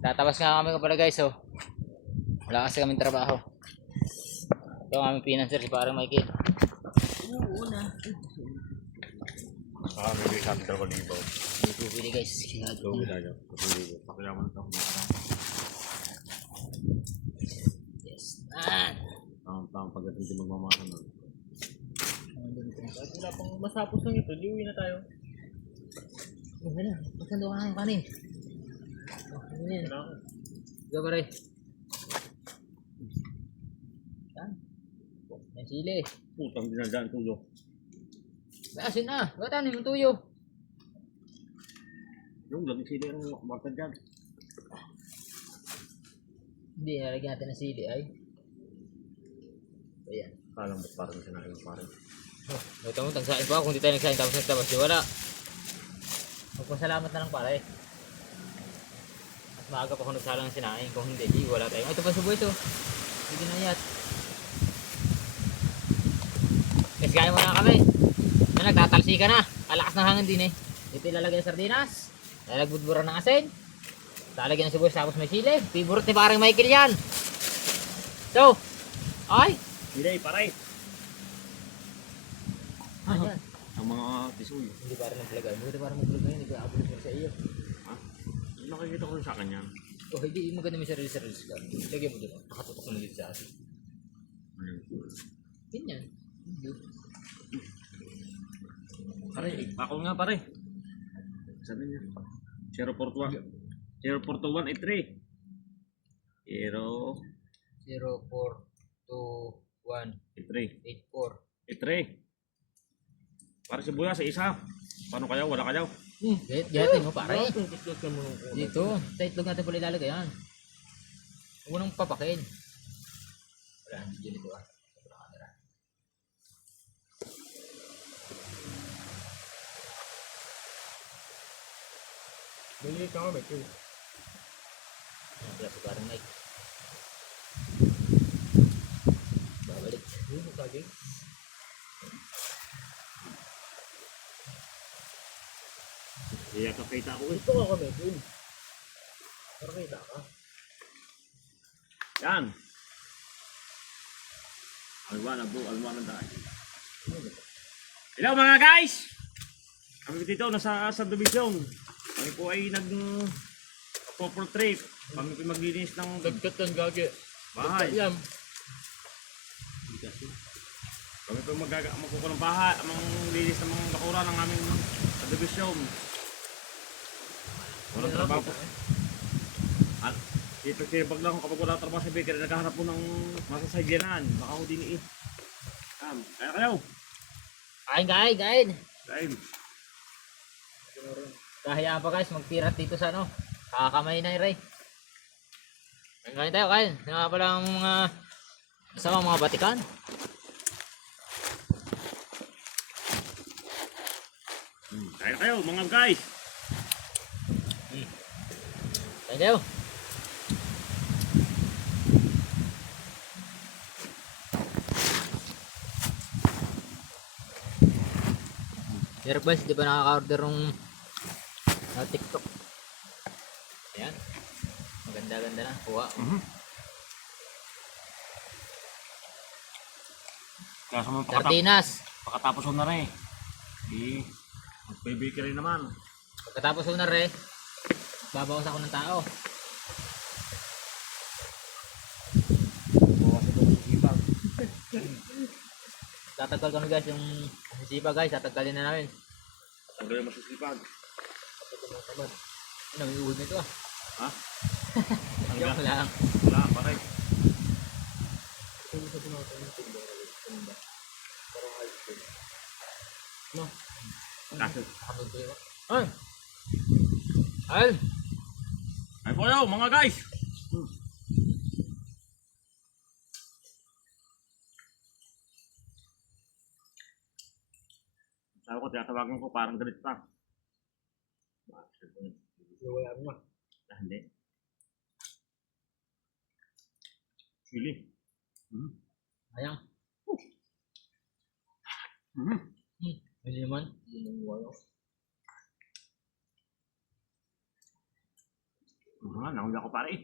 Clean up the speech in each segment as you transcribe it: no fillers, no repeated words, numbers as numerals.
Tatawas nga kami kapala guys, oh. Wala kasi kaming trabaho. Ito ang aming financer, si parang Mikey. Oo na. May sabi 2,000. Hindi po pili guys. Lugi tayo. Pakilaman ito. Yes, man. Tamang pagdating din magmamasa na. Wala pang masapos ng ito, liwi na tayo. Oh, hala. Masando ka ng kanin. Ano yan? Ikaw ba rin? Yan. May sili. Putang dinadaan tuyo. May asin na. Ba't ano yung tuyo? Yung laging sila yung kumartan dyan. Hindi, nalagyan natin ng sili ay. Ayan. Kalang ba't parang sinahin parang. Oh, ito mo, tagsain pa. Kung di tayo nagsain tapos nagtabas, di wala. Magpasalamat na lang pare. Mas maaga pa kung nagsala ng sinain. Kung hindi, di wala tayo. Ay, ito pa subo ito. Hindi na yat. Guys, kaya mo na kami. Na, nagtatalsi ka na. Kalakas ng hangin din eh. Dito ilalagay ng sardinas. Lalagbuduran ng asin. Lalagyan ng sibuyas tapos may sili. Favorite ni parang Michael yan. So, ay. Hindi, pare. Ayan. Ang mga tisuyo. Hindi parang naglaga. Hindi parang maglaga yun. Hindi ko abot mo sa iyo. Ha? Nakikita ko rin sa kanya. Oh, hindi maganda may sarili-sarili ka. Lagyan mo doon. Nakatutok mo na dito sa atin. Ganyan. Pare, ako nga pare. Sabi niya. 041. 041 83. 0 0, 4, 2, 1, 83. 8, 4. 83. Para si Buya sa isa. Paano kayo? Wala kayo? Gayatin mo pare. Dito. Sa itlog natin pala ilalagay yan. Huwag mo nang papakin. Wala, hindi dyan ito ah. Bili ka nga, Michael. Ang pala si parang Mike. Babalik. Hindi saging. Iya kakita ko eh. Ito ka, Michael. Para kita ka. Yan. Alwana bro, alwana tayo. Hello mga guys! Kami dito nasa subdivision. Kami po ay nag-purple trip. Kami po maglinis ng Dagkat ng gagi. bahay. Yan. Kami po magkukuha ng bahay, linis ng mga bakura ng aming subdivision. Walang trabaho po. At dito sipag lang kapag wala trabaho sa bakery, naghahanap po ng masasagyanan. Baka ho din eh. Kaya kayo. Kain. Kain. Kahayaan pa guys, magpirat dito sa ano. Kakamay na Ray. Kain tayo, kain. Yung nga pala ang mga kasama mga batikan. Kain kayo mga guys. Kain tayo. Hirap guys, di pa nakaka-order ng TikTok. Ayan. Maganda-ganda na. Kuha. Kaya sa mga Sardinas. pakatapos ko na rin. Magbe-bakery naman. Pagkatapos ko na rin, babawas ako ng tao. Bawas ito ng sipag. Tatagal kami guys, yung sisipa guys, tatagalin na namin. Tanggalin mo sa sipag. Ano, may uhod na ito ah. Ha? Joke lang. Wala, pare. Ito sa tinatawag ng timba. Parang high school. No? Kaso. Nakapuntoy ako. Ay! Ay! Ay po yaw, mga guys. Sabi ko, tinatawagan ko parang galit pa. Wala mo. Hindi. Sili. Ayan. Mhm. Hindi naman. Hindi mo wala. Ah, nahuli ako pare eh.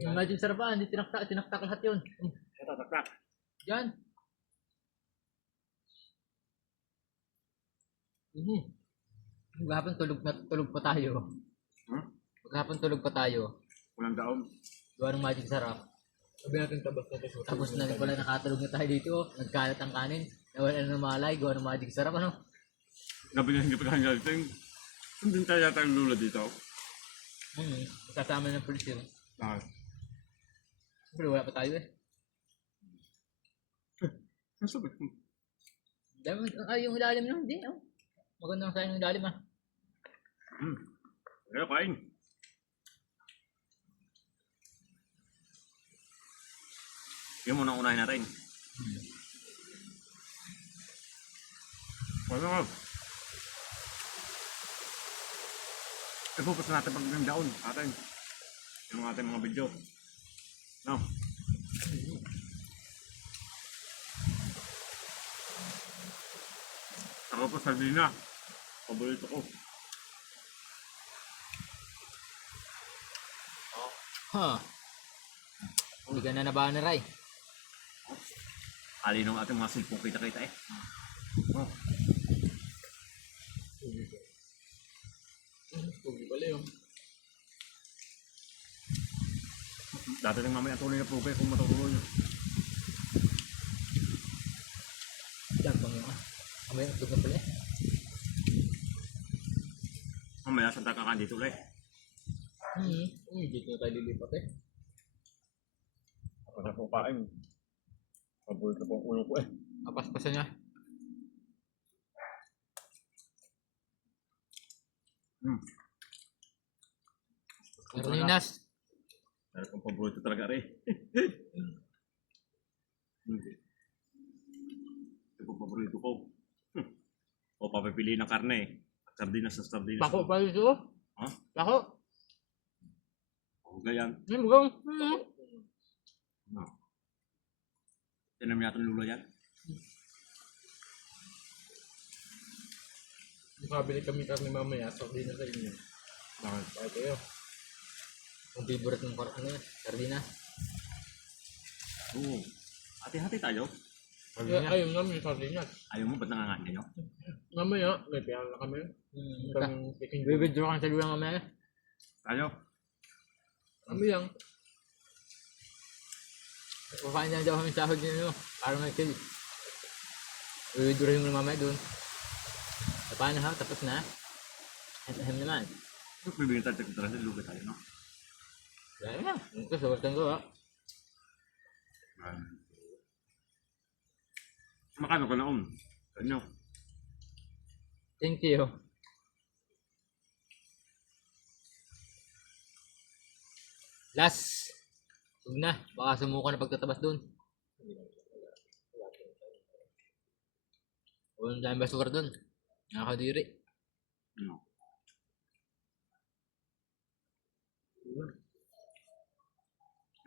Yung magic sarap pa, hindi tinaktak lahat yun. Ito, taktak. Yan. Maghapon tulog pa tayo. Hmm? Maghapon tulog pa tayo. Walang daon. Gawa ng magic sarap. Sabi natin tabas na ito. Tapos na rin pala nakatulog na tayo dito. Oh. Nagkalat ang kanin. Nawala na ng malay. Gawa ng magic sarap ano. Gabi na hindi pa kanya dito. Hindi tayo yata yung lula dito. Kasama ng pulis yun. Ah. Siyempre wala pa tayo eh. Ang sabi. Yung ilalim lang. Hindi oh. Maganda ang sayang ng ilalim ah. Kaya kain. Yung muna unahin natin. Ano nga? Ipupos natin pag ng daon atin. Yung ating mga video. No? Ako po sardina. Paborito ko. Ha. Hindi ka na nabahan na Ray. Ali ng ating mga silpong kita-kita eh. Oh. Pugi pala yun. Dati ng mamaya tuloy na probe kung matutuloy nyo. Yan bang yun ah. Kamay ang na pala eh. Mamaya santa ka ka dito ulit. Dito na tayo lilipat eh. Ako na po kain. Paborito po ang ulo ko eh. Kapaspasan niya. Meron yung nas. Meron pong paborito talaga rin. Ito po paborito ko. O papipili ng karne eh. Sardinas sa sardinas. Pako pa dito. Ha? Pako. O ganyan. Bugong. No. Tinan mo yata ng lula yan. Makabili kami karne mamaya. Sabi na sa inyo. Bakit? Bakit kayo? Ang favorite ng ano yan. Sardinas. Oo. Hati-hati tayo. Ayaw namin yung sardinas. Ayaw mo ba't nangangain nyo? Mamaya, may piyang na kami. Itang chicken. Bibidyo ka sa lulang mamaya. Tayo. Kami lang. Kukain na daw kami sahod niyo. Para may kill. Bibidyo rin mo mamaya dun. Paano ha? Tapos na. Ahem naman. Bibigyan tayo sa lugar tayo, no? Kaya na. Ito sa watang ko ha. Makano ka na Ano? Thank you. Last. Huwag na. Baka sumuko na pagtatabas dun. Huwag na dahil basura dun. Nakakadiri. No.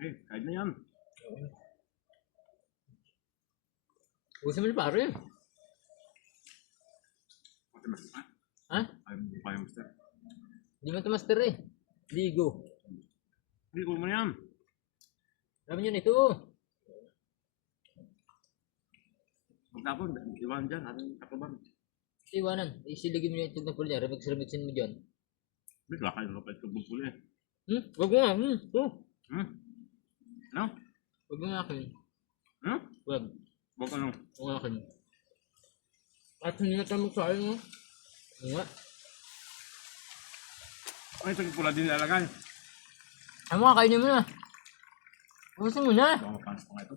Eh, kahit na yan. Gusto mo na pare. Pati master pa. Ha? Ayaw mo pa yung master. Hindi mo ito master eh. Ligo. Hindi ko mo yan. Alam nyo na ito. Magtapon, iwan dyan. Ating tapaban. Iwanan. Isiligin mo yung itog na pula niya. Remix-remixin mo dyan. Bigla kayo kapit ko bugpuli eh. Wag mo nga. Ito. Ano? Wag mo nga akin. Ano? Wag. Huwag ano? Wag nga akin. At hindi na tayo magsahin mo. Ano nga? Ay, ito pula din nilalagay. Ano nga, kainin mo na. Gusto mo na. Baka mapanas ko nga ito.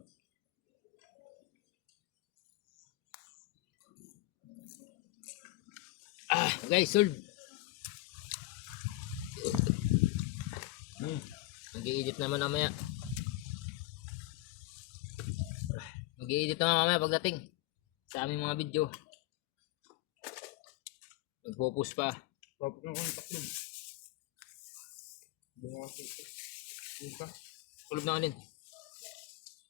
Guys, sold. Mag-i-edit naman mamaya. Mag-i-edit naman mamaya pagdating sa aming mga video. Magpo-post pa. Tapos na kong taklog. Bumasok ko. Buka. Kulog na kanin.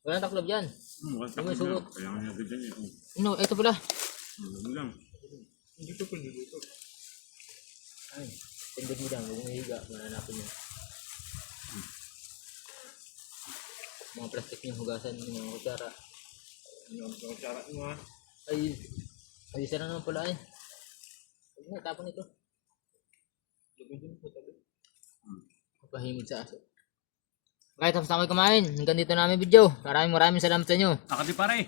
Wala taklob dyan. Wala May suot. Kaya nga niya ganyan eh. No, ito pala. Ano lang. Hindi ko pwede dito. Ay. dyan, huwag mong higa, mananapin nyo. Mga plastic nyo, hugasan nyo, mga kutsara. Ang tsara mo ha. Ay, isa na naman pala ay. Huwag na, tapon ito. Pahimig sa aso. Okay, tapos na kami kumain. Hanggang dito namin video. Maraming salamat sa inyo. Akati pare.